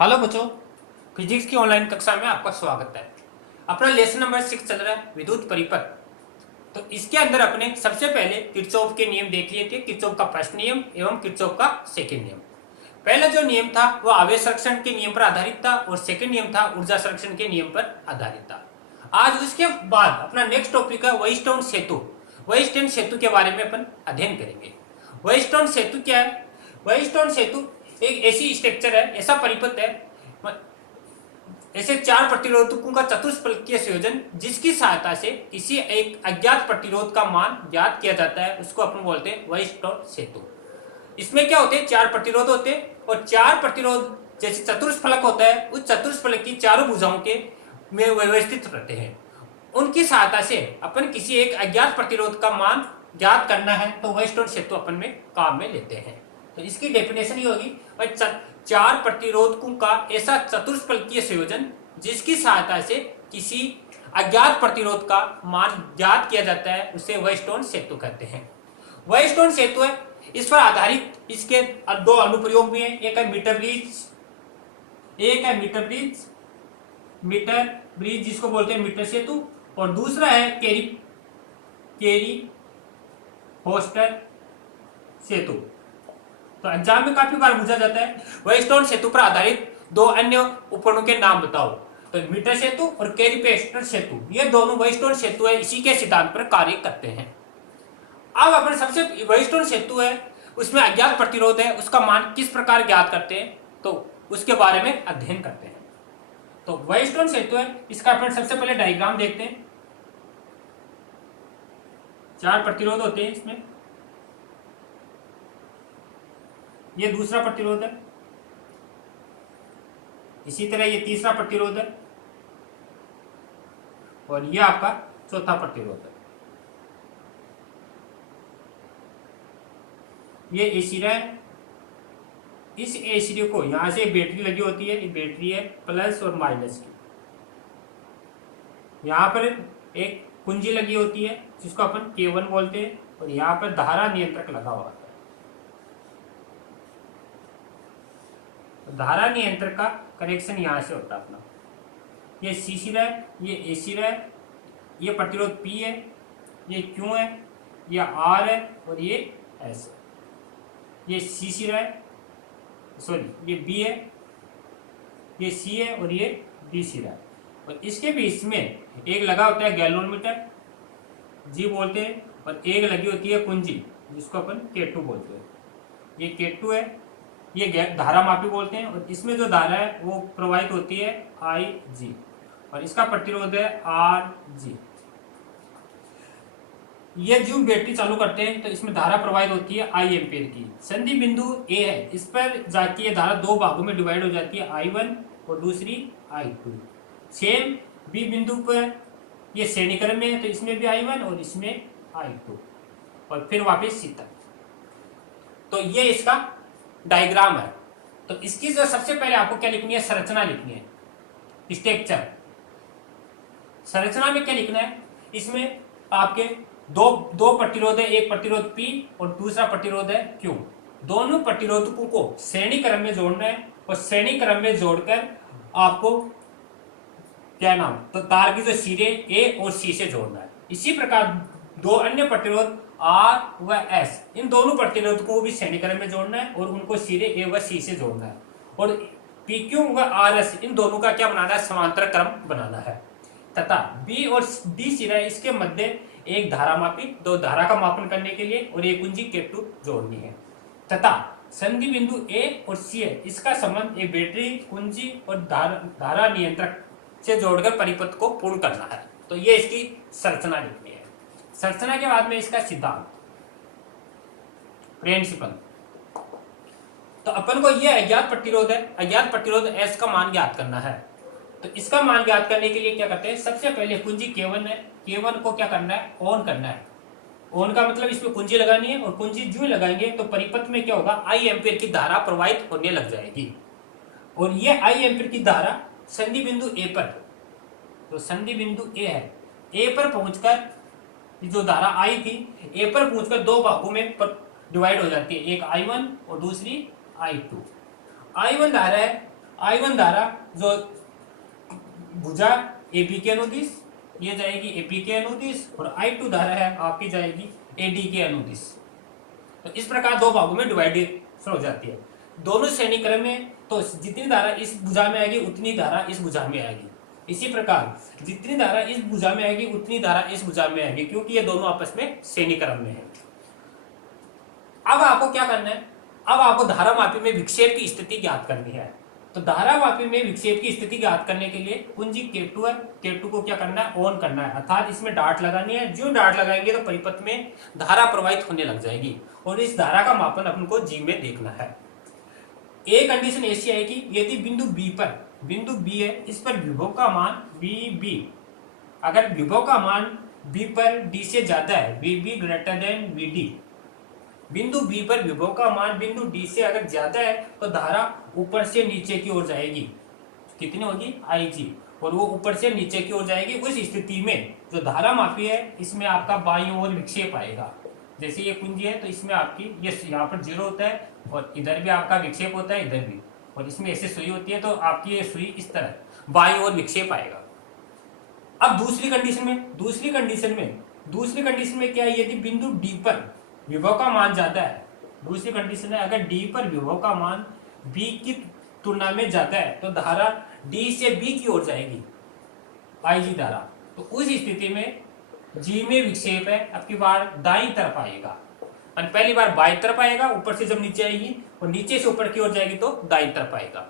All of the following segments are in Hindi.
हेलो बच्चों, फिजिक्स की ऑनलाइन कक्षा में आपका स्वागत है। अपना लेसन नंबर 6 चल रहा है विद्युत परिपथ। तो इसके अंदर अपने सबसे पहले किरचॉफ के नियम देख लिए थे, किरचॉफ का फर्स्ट नियम एवं किरचॉफ का सेकंड नियम। पहला जो नियम था वो आवेश संरक्षण के नियम पर आधारित था और सेकंड नियम था ऊर्जा संरक्षण के नियम पर आधारित था। आज उसके बाद अपना नेक्स्ट टॉपिक है व्हीटस्टोन सेतु। व्हीटस्टोन सेतु के बारे में अपन अध्ययन करेंगे। व्हीटस्टोन सेतु क्या है? व्हीटस्टोन सेतु एक ऐसी स्ट्रक्चर है, ऐसा परिपथ है, ऐसे चार प्रतिरोधकों का चतुष्फलकीय संयोजन जिसकी सहायता से किसी एक अज्ञात प्रतिरोध का मान ज्ञात किया जाता है, उसको अपन बोलते हैं व्हीटस्टोन सेतु। इसमें क्या होते हैं? चार प्रतिरोध होते हैं और चार प्रतिरोध जैसे चतुष्फलक होता है, उस चतुष्फलक की चारों भुजाओं के में व्यवस्थित रहते हैं। उनकी सहायता से अपन किसी एक अज्ञात प्रतिरोध का मान ज्ञात करना है तो व्हीटस्टोन सेतु अपन में काम में लेते हैं। तो इसकी डेफिनेशन ये होगी, चार प्रतिरोधकों का ऐसा चतुष्फलकीय संयोजन जिसकी सहायता से किसी अज्ञात प्रतिरोध का मान ज्ञात किया जाता है, उसे व्हीटस्टोन सेतु कहते हैं। व्हीटस्टोन सेतु है, इस पर आधारित इसके दो अनुप्रयोग भी हैं। एक है मीटर ब्रिज जिसको बोलते हैं मीटर सेतु, और दूसरा है केरी फोस्टर सेतु। तो एग्जाम में काफी बार पूछा जाता है व्हीटस्टोन सेतु पर आधारित दो अन्य उपकरणों के नाम बताओ। तो मीटर सेतु और केरी फोस्टर सेतु, ये दोनों व्हीटस्टोन सेतु है, इसी के सिद्धांत पर कार्य करते हैं। अब अपने सबसे व्हीटस्टोन सेतु है, उसमें अज्ञात प्रतिरोध है, उसका मान किस प्रकार ज्ञात करते हैं तो उसके बारे में अध्ययन करते हैं। तो व्हीटस्टोन सेतु है, इसका अपन सबसे पहले डायग्राम देखते हैं। चार प्रतिरोध होते हैं इसमें, ये दूसरा प्रतिरोध है, इसी तरह ये तीसरा प्रतिरोध है और ये आपका चौथा प्रतिरोध है। ये एसिड है, इस एसिड को यहां से बैटरी लगी होती है, ये बैटरी है प्लस और माइनस की। यहां पर एक कुंजी लगी होती है जिसको अपन K1 बोलते हैं और यहां पर धारा नियंत्रक लगा हुआ है। धारा नियंत्रक का कनेक्शन यहां से होता है अपना। ये C है, ये AC है, ये प्रतिरोध P है, ये Q है, ये R है और ये S है। ये C है, सॉरी ये B है, ये C है और ये BC है। और इसके बीच में एक लगा होता है गैल्वेनोमीटर, G बोलते हैं, और एक लगी होती है कुंजी जिसको अपन K2 बोलते हैं। ये K2 है, ये धारा मापी बोलते हैं, और इसमें जो धारा है वो प्रवाहित होती है IG और इसका प्रतिरोध है RG। ये जो बैटरी चालू करते हैं तो इसमें धारा प्रवाहित होती है I एम्पीयर की। संधि बिंदु A है, इस पर जाके ये धारा दो भागों में डिवाइड हो जाती है, I1 और दूसरी I2। सेम B बिंदु पर ये श्रेणी क्रम में है तो इसमें भी I1 और इसमें I2 और फिर वापस सीता। तो ये इसका डायग्राम है। तो इसकी जो सबसे पहले आपको क्या लिखनी है? संरचना लिखनी है, स्ट्रक्चर। संरचना में क्या लिखना है? इसमें आपके दो प्रतिरोध है, एक प्रतिरोध P और दूसरा प्रतिरोध है Q। दोनों प्रतिरोधकों को श्रेणी क्रम में जोड़ना है और श्रेणी क्रम में जोड़कर आपको क्या नाम, तो तार की जो सिरे A और C से जोड़ना है। इसी प्रकार दो अन्य प्रतिरोध R व S, इन दोनों प्रतिरोधकों को भी श्रेणी क्रम में जोड़ना है और उनको सिरे A व C से जोड़ना है। और PQ व RS, इन दोनों का क्या बनाना है? समांतर क्रम बनाना है। तथा B और D सिरा, इसके मध्य एक धारा मापी, दो धारा का मापन करने के लिए, और एक कुंजी K2 जोड़नी है। तथा संधि बिंदु A और C है, इसका संबंध एक बैटरी, कुंजी और धारा नियंत्रक से जोड़कर परिपथ को पूर्ण करना है। तो ये इसकी संरचना लिखनी है। संरचना के बाद में इसका सिद्धांत, प्रिंसिपल। तो अपन को ये अज्ञात प्रतिरोध है, अज्ञात प्रतिरोध S का मान ज्ञात करना है। तो इसका मान ज्ञात करने के लिए क्या करते हैं? सबसे पहले कुंजी K1 है, K1 को क्या करना है? ऑन करना है। ऑन का मतलब इसमें कुंजी लगानी है, और कुंजी जो लगाएंगे तो परिपथ में क्या होगा? I एम्पीयर की धारा प्रवाहित होने लग जाएगी। और ये I एम्पीयर की धारा संधि बिंदु A पर, तो संधि बिंदु A है, A पर पहुंचकर जो धारा आई थी A पर पहुंचकर दो भागों में डिवाइड हो जाती है, एक I1 और दूसरी I2। I1 धारा है I1 धारा जो भुजा AB के अनुदिश, ये जाएगी AP के अनुदिश, और I2 धारा है आपकी जाएगी AD के अनुदिश। तो इस प्रकार दो भागों में डिवाइडेड हो जाती है दोनों श्रेणी क्रम में। तो जितनी धारा इस भुजा में आएगी उतनी धारा इस भुजा में आएगी। इसी प्रकार जितनी धारा इस भुजा में आएगी उतनी धारा इस भुजा में आएगी, क्योंकि ये दोनों आपस में श्रेणी क्रम में है। अब आपको क्या करना है, अब आपको धारामापी में विक्षेप की स्थिति ज्ञात करनी है। तो धारामापी में विक्षेप की स्थिति ज्ञात करने के लिए कुंजी K2 है, K2 को क्या करना है, ऑन करना है, अर्थात इसमें डार्ट लगानी है। जो डार्ट लगाएंगे तो परिपथ में धारा प्रवाहित होने लग जाएगी, और इस धारा का मापन अपन को जी में देखना है। एक कंडीशन ऐसी आएगी, यदि बिंदु B है, इस पर विभव का मान VB, अगर विभव का मान B पर D से ज्यादा है, VB ग्रेटर देन VD, बिंदु B पर विभव का मान बिंदु D से अगर ज्यादा है तो धारा ऊपर से नीचे की ओर जाएगी। कितनी होगी, IG, और वो ऊपर से नीचे की ओर जाएगी। उस स्थिति में जो धारा मापी है इसमें आपका बाईं ओर विक्षेप आएगा। जैसे ये कुंजी है तो इसमें आपकी ये यहाँ पर 0 होता है, और इधर भी आपका विक्षेप होता है, इधर भी, और इसमें ऐसे सुई होती है, तो आपकी ये सुई इस तरह बाईं ओर विक्षेप आएगा। अब दूसरी कंडीशन में क्या है, यदि बिंदु D पर विभव का मान ज्यादा है, दूसरी कंडीशन है अगर D पर विभव का मान B की तुलना में ज्यादा है तो धारा D से B की ओर जाएगी, IG धारा। तो उस स्थिति में G में विक्षेप है, अब की बार दाईं तरफ आएगा, और पहली बार बाईं तरफ आएगा ऊपर से जब नीचे आएगी, और नीचे से ऊपर की ओर जाएगी तो दाईं तरफ आएगा।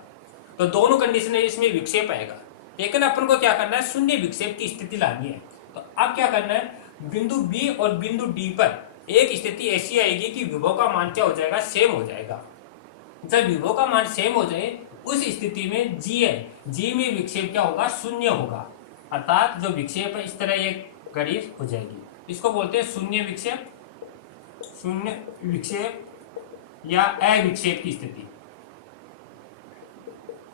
तो दोनों कंडीशन है, इसमें विक्षेप आएगा। लेकिन अपन को क्या करना है, शून्य विक्षेप की स्थिति लानी है। तो अब क्या करना है, बिंदु B और बिंदु D पर एक स्थिति ऐसी आएगी कि विभव का मान क्या हो जाएगा, सेम हो जाएगा। जब विभव का मान सेम हो जाए उस स्थिति में G में विक्षेप क्या होगा, शून्य होगा, अर्थात जो विक्षेप है इस तरह एक घड़ी हो जाएगी। इसको बोलते हैं शून्य विक्षेप या अविक्षेप की स्थिति,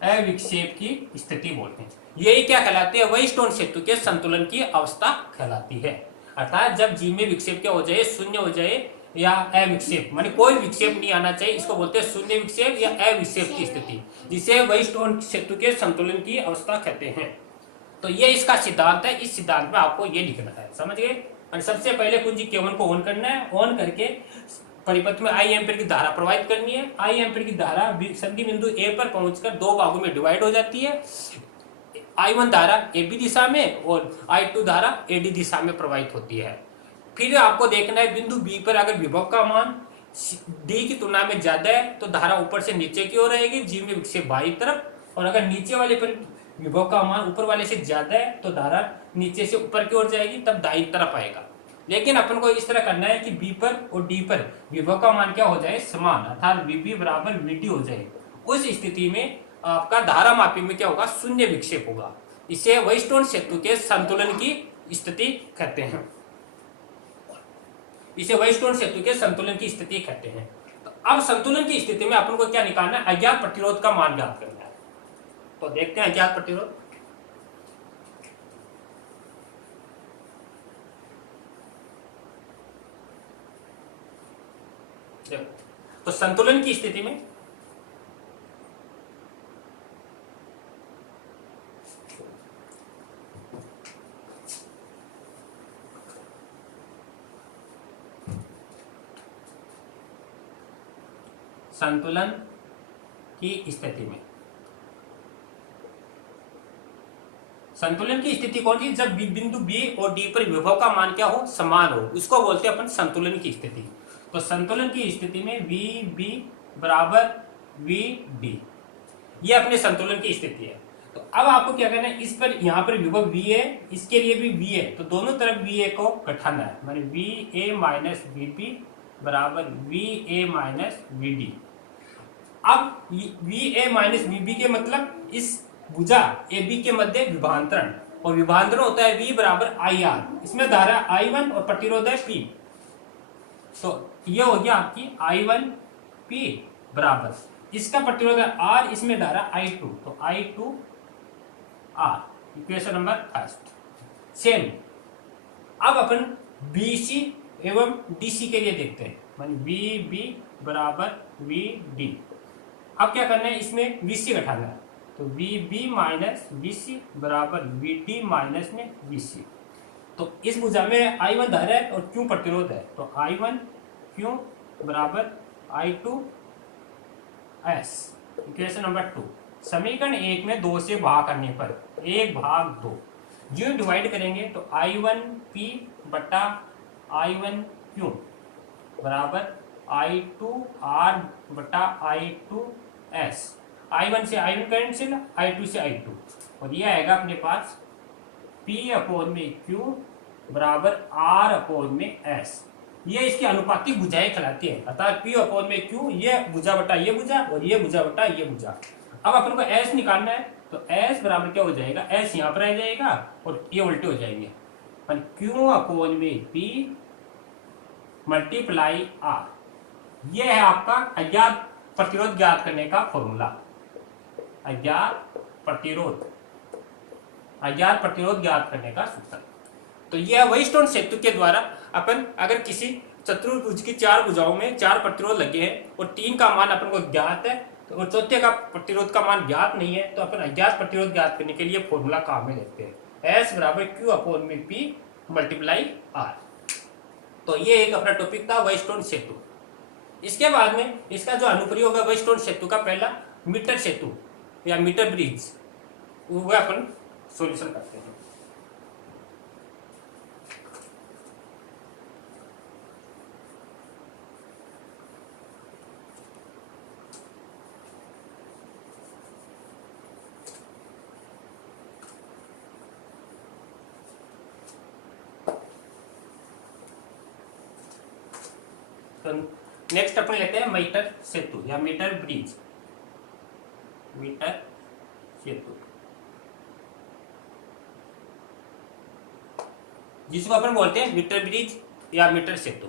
अविक्षेप की स्थिति बोलते हैं। यही क्या कहलाती है, वेयरस्टोन सेतु के संतुलन की अवस्था कहलाती है। अर्थात जब G में विक्षेप क्या हो जाए, शून्य हो जाए या अविक्षेप, माने कोई विक्षेप नहीं आना चाहिए, इसको बोलते हैं शून्य विक्षेप या अविक्षेप की स्थिति, जिसे वेयरस्टोन सेतु के संतुलन की अवस्था कहते हैं। तो ये इसका सिद्धांत है। इस सिद्धांत में आपको ये लिखना है, समझ गए। और सबसे पहले कुंजी K1 को ऑन करना है, ऑन करके परिपथ में I एम्पीयर की धारा प्रवाहित करनी है। I एम्पीयर की धारा संधि बिंदु A पर पहुंचकर दो भागों में डिवाइड हो जाती है। I1 धारा AB दिशा में और I2 धारा AD दिशा में प्रवाहित होती है। फिर आपको देखना है बिंदु B पर अगर विभव का मान D की तुलना में ज्यादा है तो धारा ऊपर से नीचे की ओर रहेगी, G में विक्षेप बाईं तरफ, और अगर नीचे वाले पर विभव का मान ऊपर वाले से ज्यादा है तो धारा नीचे से ऊपर की ओर जाएगी, तब दाईं तरफ आएगा। लेकिन अपन को इस तरह करना है कि B पर और D पर विभव का मान क्या हो जाए, समान, अर्थात VB बराबर VD हो जाए। उस स्थिति में आपका धारा मापी में क्या होगा, शून्य विक्षेप होगा। इसे वेयरस्टोन सेतु के संतुलन की स्थिति कहते हैं। इसे वेयरस्टोन सेतु के संतुलन की स्थिति कहते हैं। तो अब संतुलन की स्थिति में अपन को क्या निकालना है, अज्ञात प्रतिरोध का मान ज्ञात करना है। तो देखते हैं अज्ञात प्रतिरोध। तो संतुलन की स्थिति में संतुलन की स्थिति कौन सी, जब बिंदु B और D पर विभव का मान क्या हो, समान हो, इसको बोलते हैं अपन संतुलन की स्थिति। तो संतुलन की स्थिति में VB बराबर VD, ये अपने संतुलन की स्थिति है। तो अब आपको क्या करना है, इस पर यहाँ पर विभव V है, इसके लिए भी V है, तो दोनों तरफ VA को घटाना है, माने VA माइनस VB बराबर VA माइनस VD। अब VA माइनस VB के मतलब इस भुजा AB के मध्य विभांतरण, और विभांतरण होता है V बराबर IR, इसमें धारा I1 और प्रतिरोध है P। तो ये हो गया आपकी I1P बराबर, इसका प्रतिरोध है R, इसमें धारा I2, तो I2R, equation number first. Same अब अपन BC एवं DC के लिए देखते हैं, माने VB बराबर VD। अब क्या करना है, इसमें VC घटाना है, तो वी बी माइनस वी सी बराबर वी डी माइनस में वी सी। तो इस भुजा में I1 धर है और Q प्रतिरोध है, तो I1 Q बराबर I2 S। इक्वेशन नंबर 2, समीकरण 1 में 2 से भाग करने पर 1/2 जो डिवाइड करेंगे तो I1P बटा I1Q बराबर I2R बटा I2S। I1 से I1 कैंसिल, I2 से I2, और ये आएगा अपने पास P अपोन में Q बराबर R अपोन में S। ये इसकी अनुपातिक भुजाएं कहलाती है, अर्थात P अपोन में Q, ये भुजा बटा ये भुजा और ये भुजा बटा ये भुजा। अब अपन को S निकालना है, तो S बराबर क्या हो जाएगा, S यहाँ पर आ जाएगा और ये उल्टे हो जाएंगे, Q अपोन में P मल्टीप्लाई R। ये है आपका अज्ञात प्रतिरोध ज्ञात करने का फॉर्मूला। अज्ञात प्रतिरोध ज्ञात करने का सूत्र। तो यह वेस्टोन सेतु के द्वारा अपन अगर किसी चतुर्भुज की 4 भुजाओं में 4 प्रतिरोध लगे हैं और 3 का मान अपन को ज्ञात है तो और चौथे का प्रतिरोध का मान ज्ञात नहीं है, तो अपन अज्ञात प्रतिरोध ज्ञात करने के लिए फॉर्मूला काम में लेते हैं, S बराबर Q अपोन में P मल्टीप्लाई R। तो ये एक अपना टॉपिक था वेस्टोन सेतु। इसके बाद में इसका जो अनुप्रयोग है वेस्टोन सेतु का, पहला मीटर सेतु या मीटर ब्रिज, वो अपन सॉल्यूशन करते हैं। तो नेक्स्ट अपन लेते हैं मीटर सेतु या मीटर ब्रिज। मीटर सेतु जिसको अपन बोलते हैं मीटर ब्रिज या मीटर सेतु।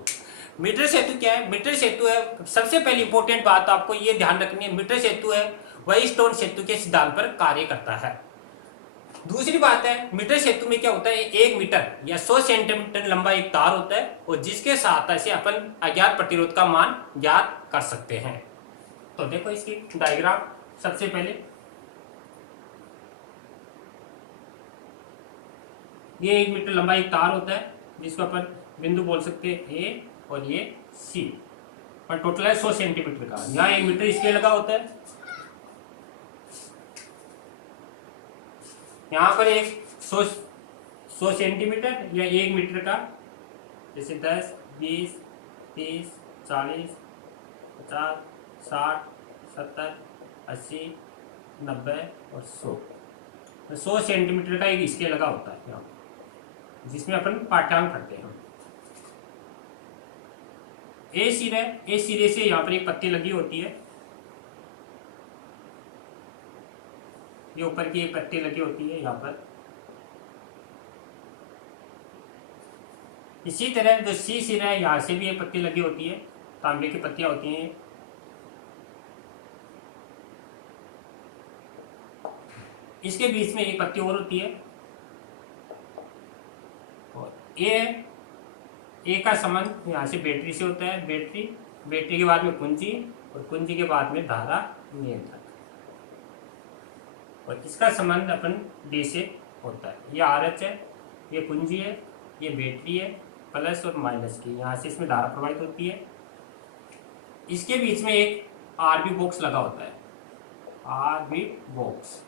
मीटर सेतु क्या है, मीटर सेतु है, सबसे पहली इंपॉर्टेंट बात आपको ये ध्यान रखनी है, मीटर सेतु है वेस्टोन सेतु के सिद्धांत पर कार्य करता है। दूसरी बात है, मीटर सेतु में क्या होता है, 1 मीटर या 100 सेंटीमीटर लंबा एक तार होता है और जिसके सहायता से अपन अज्ञात प्रतिरोध का मान ज्ञात कर सकते हैं। तो देखो इसकी डायग्राम, सबसे पहले ये 1 मीटर लंबा एक तार होता है जिसको अपन बिंदु बोल सकते हैं ए और ये सी, और टोटल है 100 सेंटीमीटर का। यहाँ 1 मीटर इसके लगा होता है, यहाँ पर एक 100 सेंटीमीटर या 1 मीटर का, जैसे 10, 20, 30, 40, 50, 60, 70, 80, 90 और 100 सेंटीमीटर का एक इसके लगा होता है यहाँ, जिसमें अपन पाठ्यांक पढ़ते हैं। ए सिरे से यहाँ पर एक पत्ती लगी होती है, ये ऊपर की एक पत्ती लगी होती है यहाँ पर। इसी तरह जो सी सिरा है, यहाँ से भी एक पत्ती लगी होती है, तांबे की पत्तियां होती हैं। इसके बीच में एक पत्ती और होती है, और ए का संबंध यहाँ से बैटरी से होता है, बैटरी के बाद में कुंजी, और कुंजी के बाद में धारा नियंत्रक, और इसका संबंध अपन डी से होता है। ये RH है, ये कुंजी है, ये बैटरी है, प्लस और माइनस की, यहाँ से इसमें धारा प्रवाहित होती है। इसके बीच में एक RB बॉक्स लगा होता है, RB बॉक्स।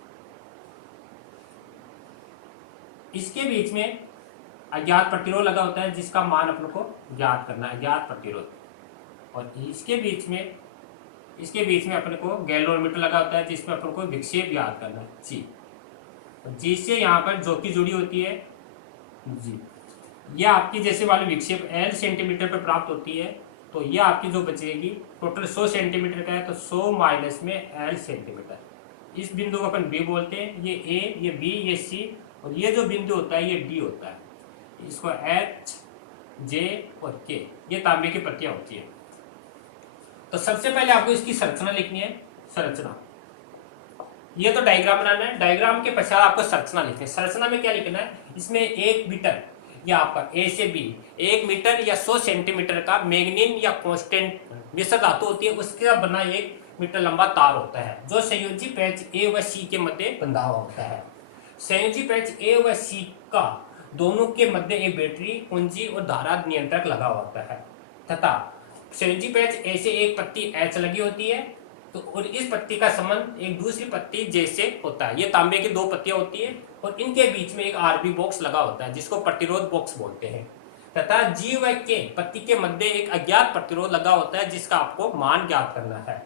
इसके बीच में अज्ञात प्रतिरोध लगा होता है जिसका मान अपन को ज्ञात करना है, अज्ञात प्रतिरोध। और इसके बीच में अपन को गैल्वेनोमीटर लगा होता है जिसमें अपन को विक्षेप ज्ञात करना है, जी से यहाँ पर जो की जुड़ी होती है जी, यह आपकी जैसे वाली विक्षेप L सेंटीमीटर पर प्राप्त होती है, तो यह आपकी जो बचेगी टोटल 100 सेंटीमीटर का है, तो 100 माइनस में L सेंटीमीटर। इस बिंदु को अपन B बोलते हैं, ये A, ये B, ये C, और ये जो बिंदु होता है ये D होता है। इसको H, J और K, ये तांबे की पत्तियां होती है। तो सबसे पहले आपको इसकी संरचना लिखनी है, संरचना। ये तो डायग्राम बनाना है, डायग्राम के पश्चात आपको संरचना लिखनी है। संरचना में क्या लिखना है, इसमें 1 मीटर या आपका A से B 1 मीटर या 100 सेंटीमीटर का मैग्नीन या कांस्टेंट मिश्र धातु होती है, उसका बना एक मीटर लंबा तार होता है जो संयोजी पैच ए व सी के मध्य बंधा हुआ होता है। संयोजी पैच ए व सी का दोनों के मध्य एक बैटरी, कुंजी और धारा नियंत्रक लगा होता है तथा संयोजी पैच ए से एक पत्ती एच लगी होती है तो और इस पत्ती का संबंध एक दूसरी पत्ती जे से होता है। ये तांबे की दो पत्तियां होती है और इनके बीच में एक आरबी बॉक्स लगा होता है जिसको प्रतिरोध बॉक्स बोलते हैं तथा जी व के पत्ती के मध्य एक अज्ञात प्रतिरोध लगा होता है जिसका आपको मान ज्ञात करना है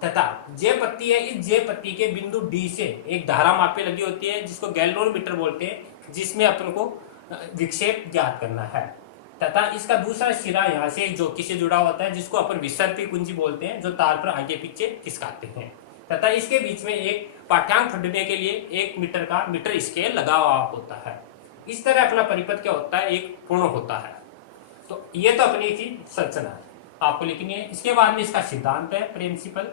तथा जे पत्ती है, इस जे पत्ती के बिंदु डी से एक धारा मापी लगी होती है जिसको गैल्वेनोमीटर बोलते हैं, जिसमें अपन को विक्षेप ज्ञात करना है तथा इसका दूसरा सिरा यहाँ से एक जोकी से जुड़ा होता है जिसको अपन विसर्पी कुंजी बोलते हैं जो तार पर आगे पीछे खिसकाते हैं तथा इसके बीच में एक पाठ्यांक फटने के लिए 1 मीटर का मीटर स्केल लगा हुआ होता है। इस तरह अपना परिपथ क्या होता है, एक पूर्ण होता है। तो ये तो अपनी थी संरचना आपको लिखनी है। इसके बाद में इसका सिद्धांत है, प्रिंसिपल।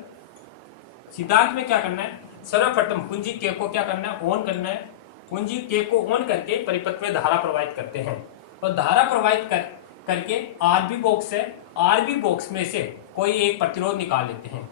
सिद्धांत में क्या करना है, सर्वप्रथम कुंजी के को क्या करना है, ऑन करना है। कुंजी के को ऑन करके परिपथ में धारा प्रवाहित करते हैं और धारा प्रवाहित करके आरबी बॉक्स है, आरबी बॉक्स में से कोई एक प्रतिरोध निकाल लेते हैं।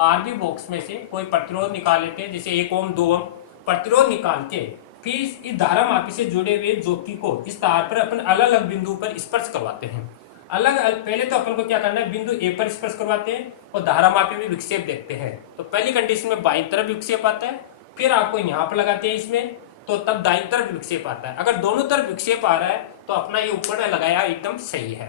आरबी बॉक्स में से कोई प्रतिरोध निकाल लेते हैं, जैसे 1 ओम 2 ओम प्रतिरोध निकाल के फिर इस धारा मापी से जुड़े हुए जोकी को इस तार पर अपन अलग अलग बिंदु पर स्पर्श करवाते हैं। पहले तो अपन को क्या करना है, बिंदु ए पर स्पर्श करवाते हैं और धारा मापी में विक्षेप देखते हैं। तो पहली कंडीशन में बाईं तरफ विक्षेप आता है, फिर आपको यहाँ पर लगाते हैं इसमें, तो तब दाईं तरफ विक्षेप आता है। अगर दोनों तरफ विक्षेप आ रहा है तो अपना ये ऊपर लगाया एकदम सही है।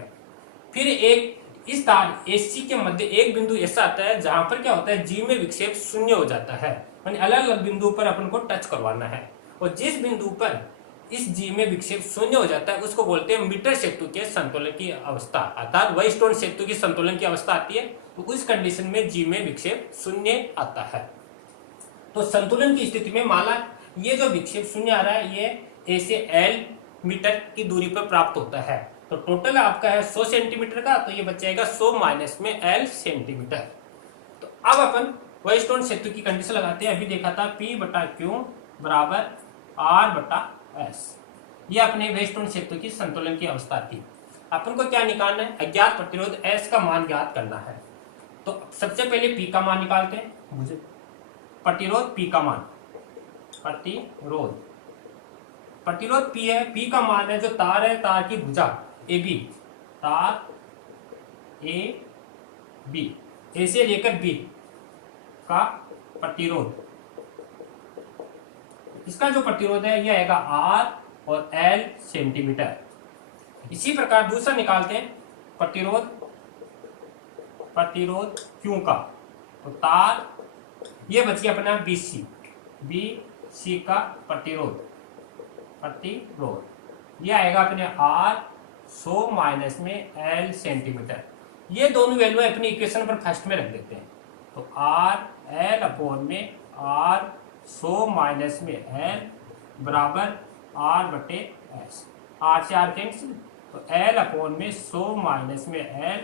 फिर एक इस तार एसी के मध्य एक बिंदु ऐसा आता है जहां पर क्या होता है, जी में विक्षेप शून्य हो जाता है, यानी अलग अलग बिंदु पर अपन को टच करवाना है। और जिस बिंदु पर इस जी में विक्षेप शून्य हो जाता है उसको बोलते हैं मीटर सेतु के संतुलन की अवस्था, अर्थात व्हीटस्टोन सेतु की संतुलन की अवस्था आती है। तो उस कंडीशन में जी में विक्षेप शून्य आता है। तो संतुलन की स्थिति में माना ये जो विक्षेप शून्य आ रहा है ये ए से एल मीटर की दूरी पर प्राप्त होता है। तो टोटल आपका है 100 सेंटीमीटर का, तो ये बचेगा 100 माइनस में एल सेंटीमीटर। तो अब अपन व्हीटस्टोन सेतु की कंडीशन लगाते हैं। अभी देखा था P बटा Q बराबर R बटा S, ये अपने व्हीटस्टोन सेतु की संतुलन की अवस्था थी। अपन को क्या निकालना है, अज्ञात प्रतिरोध S का मान ज्ञात करना है। तो सबसे पहले P का मान निकालते हैं, मुझे प्रतिरोध P का मान, प्रतिरोध P है, P का मान है जो तार है, तार की भुजा AB, तार AB A से लेकर B का प्रतिरोध, इसका जो प्रतिरोध है यह आएगा R और L सेंटीमीटर। इसी प्रकार दूसरा निकालते हैं प्रतिरोध Q का, तो तार ये बच गया अपना BC का प्रतिरोध, ये आएगा अपने R 100 माइनस में L सेंटीमीटर। ये दोनों वैल्यू अपनी इक्वेशन पर फर्स्ट में रख देते हैं। तो R L अपॉन में R 100 माइनस में L बराबर R बटे S, R से R कैंसिल, तो L अपॉन में 100 माइनस में L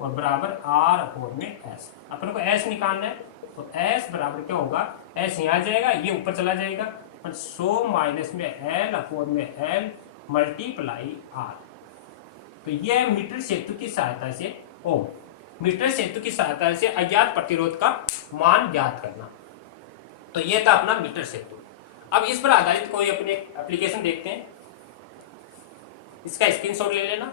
और बराबर R अपॉन में S। अपन को S निकालना है, तो S बराबर क्या होगा, S यहाँ जाएगा, ये ऊपर चला जाएगा, 100 माइनस में L अपॉन में L मल्टीप्लाई R। तो यह मीटर सेतु की सहायता से मीटर सेतु की सहायता से अज्ञात प्रतिरोध का मान ज्ञात करना। तो यह था अपना मीटर सेतु। अब इस पर आधारित कोई अपने एप्लीकेशन देखते हैं, इसका स्क्रीनशॉट ले लेना।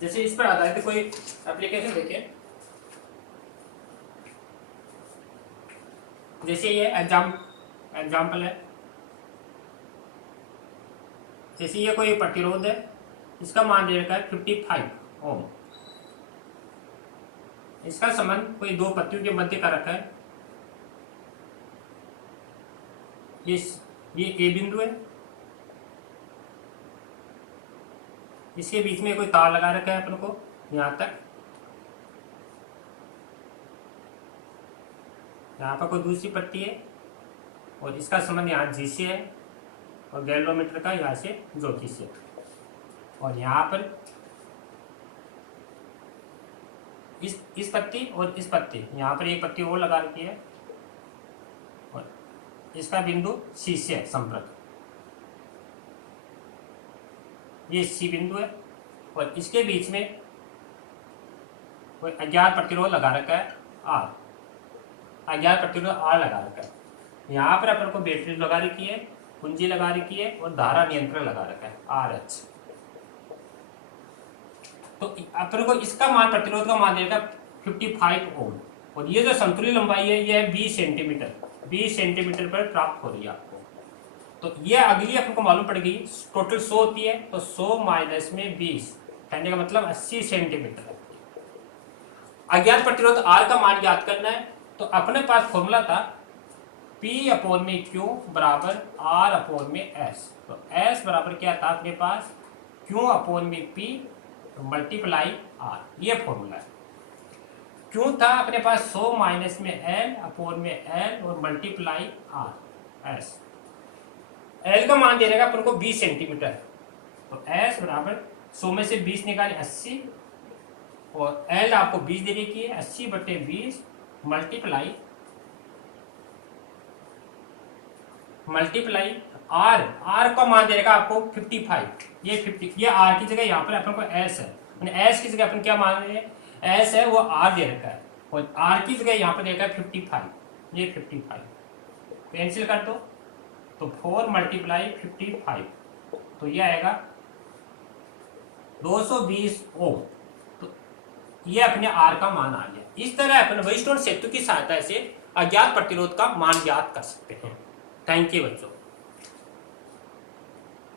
जैसे इस पर आधारित कोई एप्लीकेशन देखिए, जैसे ये एग्जाम्पल है, जैसे ये कोई प्रतिरोध है, इसका मान दे रखा है 55 ओम, इसका संबंध कोई दो पत्तियों के मध्य का रखा है, ये ए बिंदु है, इसके बीच में कोई तार लगा रखा है अपन को यहाँ तक, यहाँ पर कोई दूसरी पट्टी है और इसका संबंध यहाँ जी से है और गैल्वेनोमीटर का यहाँ से जोकी से, और यहाँ पर इस पत्ती और इस पत्ती, यहाँ पर एक पत्ती और लगा रखी है और इसका बिंदु सी से संपर्क, ये सी बिंदु है और इसके बीच में कोई अज्ञात प्रतिरोध लगा रखा है आर, अज्ञात प्रतिरोध आर लगा रखा है। यहाँ पर अपन को बैटरी लगा रखी है, कुंजी लगा रखी है और धारा नियंत्रण लगा रखा है आर एच। तो अपन को इसका मान, प्रतिरोध का मान देगा 55 ओम और ये जो संतुलित लंबाई है ये है 20 सेंटीमीटर, 20 सेंटीमीटर पर प्राप्त हो रही है आपको। तो ये अगली अपन को मालूम पड़ गई, टोटल 100 होती है तो 100 माइनस में 20 कहने का मतलब 80 सेंटीमीटर। अज्ञात प्रतिरोध R का मान याद करना है तो अपने पास फॉर्मूला था P अपोन में Q बराबर R अपोन में S। तो S बराबर क्या था अपने पास, Q अपोन में P मल्टीप्लाई R, ये फॉर्मूला है। Q था अपने पास 100 माइनस में L अपोन में L और मल्टीप्लाई R S। L का मान दे देगा अपन को 20 सेंटीमीटर, तो S बराबर 100 में से 20 निकाले 80 और L आपको 20 दे रखी है, 80 बटे 20 मल्टीप्लाई R का मान देगा आपको 55, ये 50, ये R की जगह यहाँ पर अपन को S है, S की जगह अपन क्या मान रहे हैं, S है वो R दे रखा है और R की जगह यहाँ पर देगा 55, ये 55 कैंसिल कर दो तो 4 मल्टीप्लाई 55 तो ये आएगा 220 ओम। तो ये अपने R का मान आ गया। इस तरह अपन वेस्टर्न सेतु की सहायता से अज्ञात प्रतिरोध का मान ज्ञात कर सकते हैं। थैंक यू बच्चों।